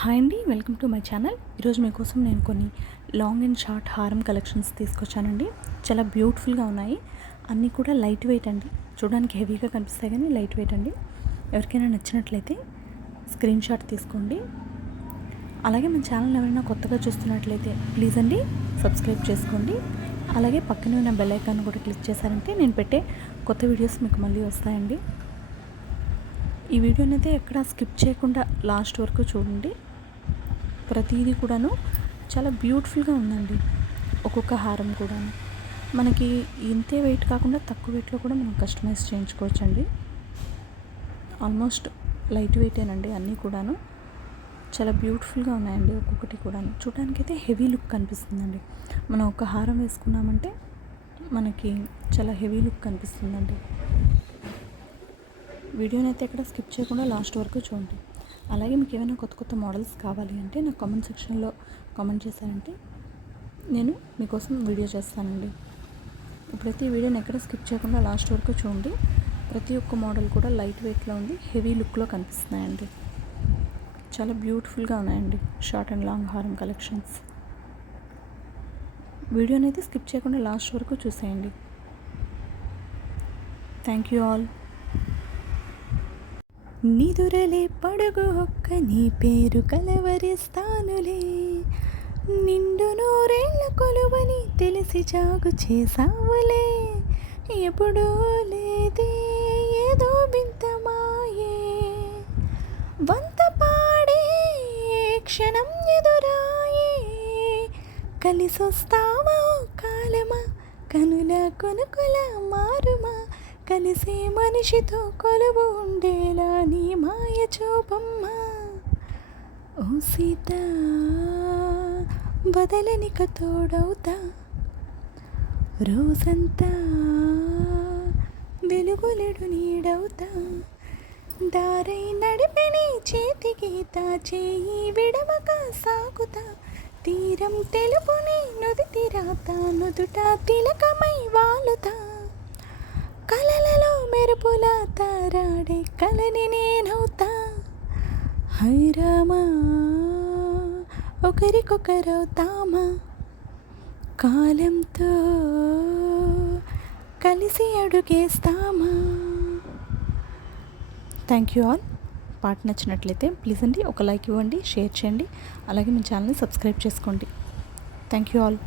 Hi అండి, welcome to my channel. ఈరోజు మీకోసం నేను కొన్ని లాంగ్ అండ్ షార్ట్ హారం కలెక్షన్స్ తీసుకొచ్చానండి. చాలా బ్యూటిఫుల్గా ఉన్నాయి. అన్నీ కూడా లైట్ వెయిట్ అండి. చూడడానికి హెవీగా కనిపిస్తాయి కానీ లైట్ వెయిట్ అండి. ఎవరికైనా నచ్చినట్లయితే స్క్రీన్ షాట్ తీసుకోండి. అలాగే మన ఛానల్ ఎవరైనా కొత్తగా చూస్తున్నట్లయితే ప్లీజ్ అండి సబ్స్క్రైబ్ చేసుకోండి. అలాగే పక్కనే ఉన్న బెల్ ఐకాన్ కూడా క్లిక్ చేశారంటే నేను పెట్టే కొత్త వీడియోస్ మీకు మళ్ళీ వస్తాయండి. ఈ వీడియోని అయితే ఎక్కడ స్కిప్ చేయకుండా లాస్ట్ వరకు చూడండి. ప్రతిదీ కూడాను చాలా బ్యూటిఫుల్గా ఉందండి. ఒక్కొక్క హారం కూడాను మనకి ఇంతే వెయిట్ కాకుండా తక్కువ వెయిట్లో కూడా మనం కస్టమైజ్ చేయించుకోవచ్చండి. ఆల్మోస్ట్ లైట్ వెయిటేనండి. అన్నీ కూడాను చాలా బ్యూటిఫుల్గా ఉన్నాయండి. ఒక్కొక్కటి కూడాను చూడడానికైతే హెవీ లుక్ కనిపిస్తుందండి. మనం ఒక హారం వేసుకున్నామంటే మనకి చాలా హెవీ లుక్ కనిపిస్తుందండి. వీడియోని అయితే ఎక్కడ స్కిప్ చేయకుండా లాస్ట్ వరకు చూడండి. అలాగే మీకు ఏమైనా కొత్త కొత్త మోడల్స్ కావాలి అంటే నాకు కామెంట్ సెక్షన్లో కామెంట్ చేశారంటే నేను మీకోసం వీడియో చేస్తానండి. ఇప్పుడైతే ఈ వీడియోని ఎక్కడ స్కిప్ చేయకుండా లాస్ట్ వరకు చూడండి. ప్రతి ఒక్క మోడల్ కూడా లైట్ వెయిట్లో ఉంది, హెవీ లుక్లో కనిపిస్తున్నాయండి. చాలా బ్యూటిఫుల్గా ఉన్నాయండి షార్ట్ అండ్ లాంగ్ హారం కలెక్షన్స్. వీడియోని అయితే స్కిప్ చేయకుండా లాస్ట్ వరకు చూసేయండి. Thank you all. నిదురలే పడుగు ఒక్క నీ పేరు కలవరిస్తానులే, నిండు నూరేళ్ల కొలువని తెలిసి జాగు చేసావులే, ఎప్పుడూ లేదే ఏదో వింత మాయే, వంత పాడే క్షణం ఎదురాయే, కలిసొస్తావా కాలమా కనుల కొనుకుల మారుమా, కలిసే మనిషితో కొలువు ఉండేలా నీ మాయ చూపమ్మా, ఓ సీత బదలనిక తోడవుతా, రోజంతా వెలుగులెడు నీడవుతా, దారై నడిపిని చేతి గీత చేయి విడవక సాగుతా, తీరం తెలుపుని నుదిటి రాత నుదుట తిలకమై వాలుతా, కలలలో మెరుపుల తారాడే కలని నేనవుతా, హైరామా ఒకరికొకరవుతామా, కాలంతో కలిసి అడుగేస్తామా. Thank you all. పాట నచ్చినట్లయితే ప్లీజ్ అండి ఒక లైక్ ఇవ్వండి, షేర్ చేయండి. అలాగే మీ ఛానల్ని సబ్స్క్రైబ్ చేసుకోండి. Thank you all.